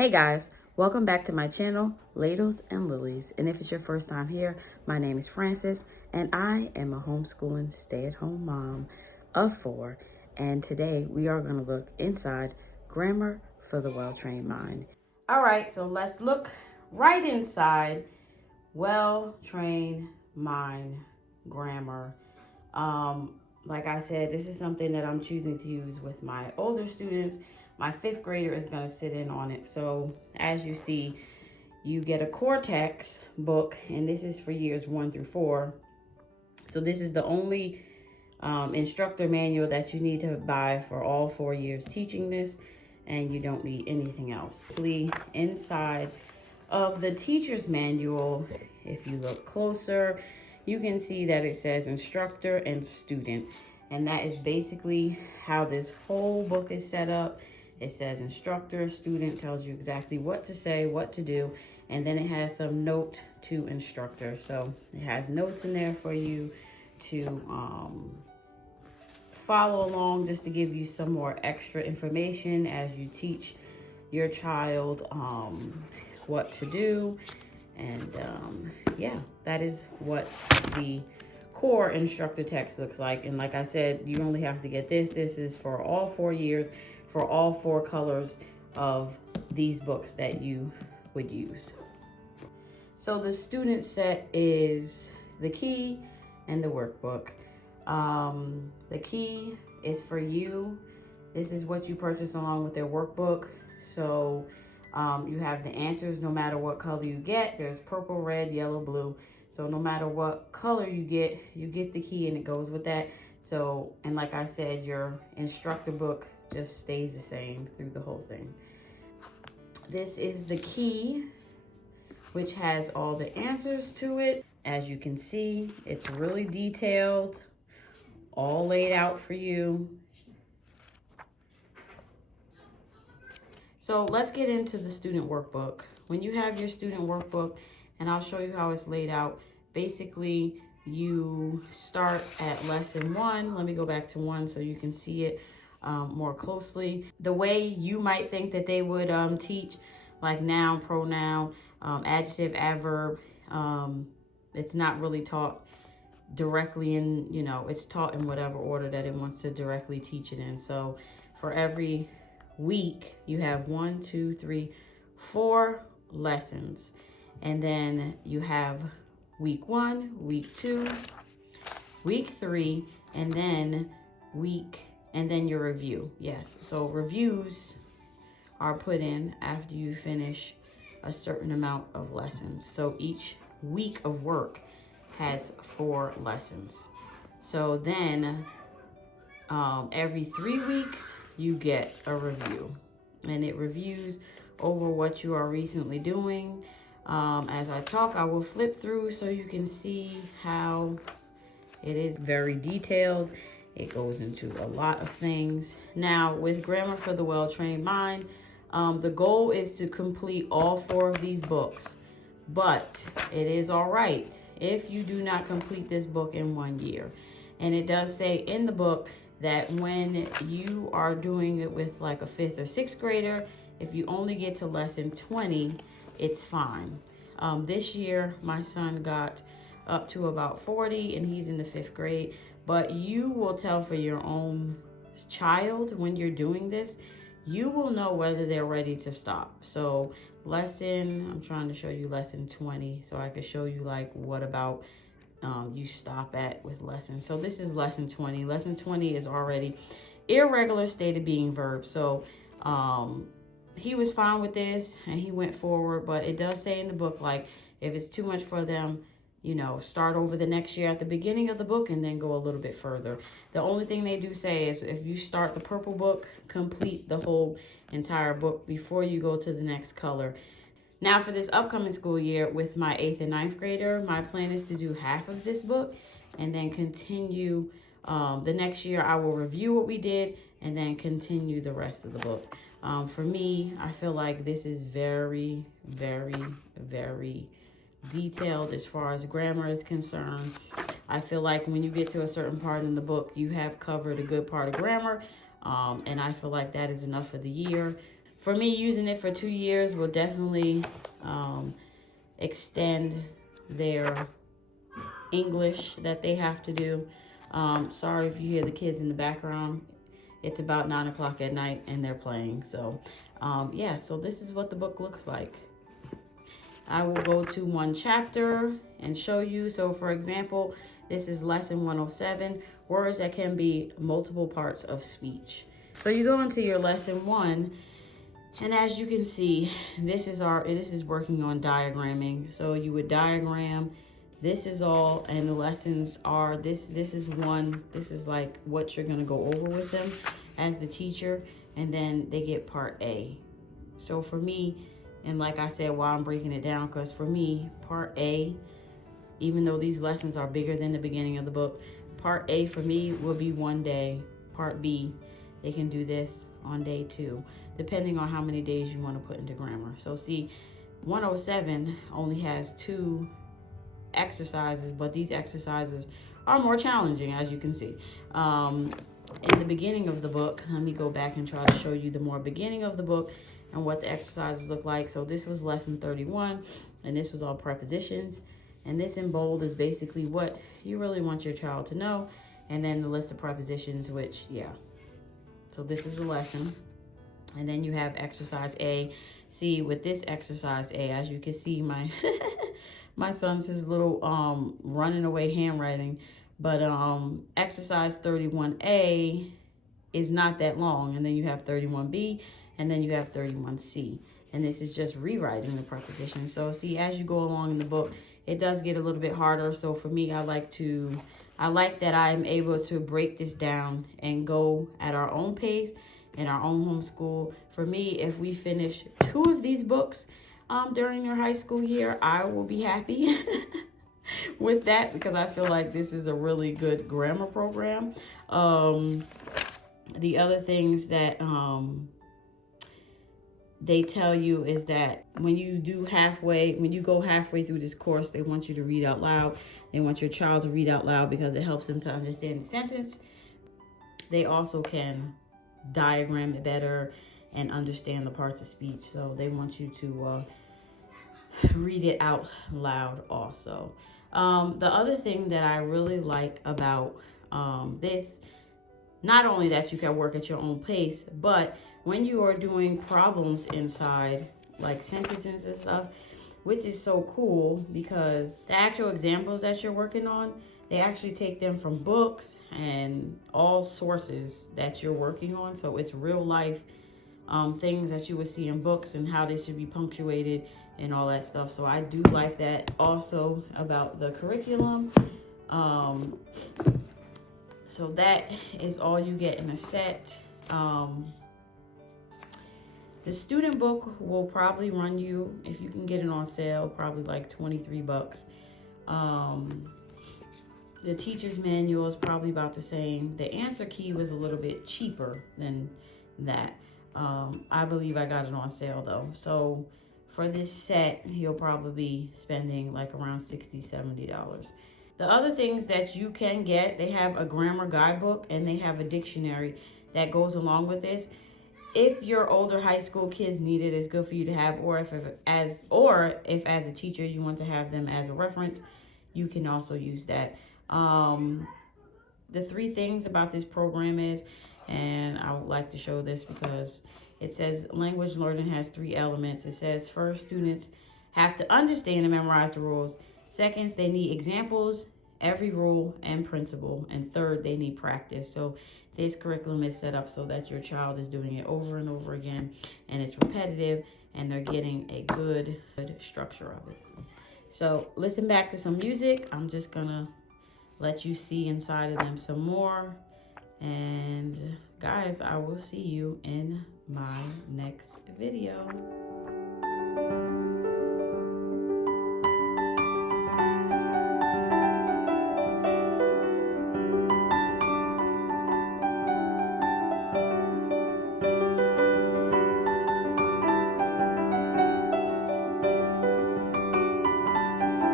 Hey guys, welcome back to my channel, Ladles and Lilies. And if it's your first time here, my name is Frances and I am a homeschooling stay-at-home mom of 4. And today we are going to look inside Grammar for the Well-Trained Mind. All right, so let's look right inside Well-Trained Mind Grammar. Like I said, this is something that I'm choosing to use with my older students. My 5th grader is going to sit in on it. So as you see, you get a Cortex book, and this is for years 1 through 4. So this is the only instructor manual that you need to buy for all 4 years teaching this, and you don't need anything else. Inside of the teacher's manual, if you look closer, you can see that it says instructor and student. And that is basically how this whole book is set up. It says instructor, student, tells you exactly what to say, what to do, and then it has some note to instructor. So it has notes in there for you to follow along, just to give you some more extra information as you teach your child what to do. And yeah, that is what the core instructor text looks like. And like I said, you only have to get this. This is for all 4 years, for all 4 colors of these books that you would use. So the student set is the key and the workbook. The key is for you. This is what you purchase along with their workbook. So you have the answers no matter what color you get. There's purple, red, yellow, blue. So no matter what color you get the key and it goes with that. So, and like I said, your instructor book just stays the same through the whole thing. This is the key, which has all the answers to it. As you can see, it's really detailed, all laid out for you. So let's get into the student workbook. When you have your student workbook, and I'll show you how it's laid out. Basically, you start at lesson 1. Let me go back to 1 so you can see it more closely. The way you might think that they would teach, like noun, pronoun, adjective, adverb, it's not really taught directly in, it's taught in whatever order that it wants to directly teach it in. So for every week, you have 1, 2, 3, 4 lessons. And then you have week 1, week 2, week 3, and then your review. Yes, so reviews are put in after you finish a certain amount of lessons. So each week of work has 4 lessons. So then every 3 weeks you get a review, and it reviews over what you are recently doing. As I talk, I will flip through so you can see how it is very detailed. It goes into a lot of things. Now, with Grammar for the Well-Trained Mind, the goal is to complete all 4 of these books, but it is all right if you do not complete this book in 1 year. And it does say in the book that when you are doing it with like a 5th or 6th grader, if you only get to lesson 20, it's fine. This year, my son got up to about 40 and he's in the 5th grade, but you will tell for your own child when you're doing this, you will know whether they're ready to stop. So I'm trying to show you lesson 20 so I could show you like what about you stop at with lessons. So this is lesson 20. Lesson 20 is already irregular state of being verb. So he was fine with this and he went forward, but it does say in the book, like, if it's too much for them, start over the next year at the beginning of the book and then go a little bit further. The only thing they do say is if you start the purple book, complete the whole entire book before you go to the next color. Now for this upcoming school year with my 8th and 9th grader, my plan is to do half of this book and then continue the next year. I will review what we did and then continue the rest of the book. For me, I feel like this is very, very, very detailed as far as grammar is concerned. I feel like when you get to a certain part in the book, you have covered a good part of grammar, and I feel like that is enough for the year. For me, using it for 2 years will definitely extend their English that they have to do. Sorry if you hear the kids in the background. It's about 9 o'clock at night and they're playing. So yeah, so this is what the book looks like. I will go to one chapter and show you. So for example, this is lesson 107, words that can be multiple parts of speech. So you go into your lesson 1, and as you can see, this is working on diagramming. So you would diagram. This is all, and the lessons are, this is like what you're gonna go over with them as the teacher, and then they get part A. So for me, and like I said, while I'm breaking it down, because for me, part A, even though these lessons are bigger than the beginning of the book, part A for me will be one day. Part B, they can do this on day 2, depending on how many days you want to put into grammar. So see, 107 only has 2 exercises, but these exercises are more challenging, as you can see. In the beginning of the book, let me go back and try to show you the more beginning of the book and what the exercises look like. So this was lesson 31, and this was all prepositions. And this in bold is basically what you really want your child to know. And then the list of prepositions, which, yeah. So this is the lesson. And then you have exercise A. See, with this exercise A, as you can see, my my son's his little running away handwriting. But exercise 31A is not that long. And then you have 31B, and then you have 31C. And this is just rewriting the prepositions. So see, as you go along in the book, it does get a little bit harder. So for me, I like that I'm able to break this down and go at our own pace in our own homeschool. For me, if we finish 2 of these books during your high school year, I will be happy with that, because I feel like this is a really good grammar program. The other things that they tell you is that when you go halfway through this course, they want you to read out loud. They want your child to read out loud because it helps them to understand the sentence. They also can diagram it better and understand the parts of speech. So they want you to read it out loud also. The other thing that I really like about this, not only that you can work at your own pace, but when you are doing problems inside, like sentences and stuff, which is so cool, because the actual examples that you're working on, they actually take them from books and all sources that you're working on. So it's real life things that you would see in books and how they should be punctuated and all that stuff. So I do like that also about the curriculum. So that is all you get in a set. The student book will probably run you, if you can get it on sale, probably like $23. The teacher's manual is probably about the same. The answer key was a little bit cheaper than that. I believe I got it on sale though. So for this set, you'll probably be spending like around $60, $70. The other things that you can get, they have a grammar guidebook and they have a dictionary that goes along with this. If your older high school kids need it, it's good for you to have, or if as a teacher you want to have them as a reference, you can also use that. The 3 things about this program is, and I would like to show this because it says language learning has 3 elements. It says first, students have to understand and memorize the rules. Second, they need examples, every rule and principle. And third, they need practice. So this curriculum is set up so that your child is doing it over and over again, and it's repetitive, and they're getting a good structure of it. So listen back to some music. I'm just gonna let you see inside of them some more. And guys, I will see you in my next video.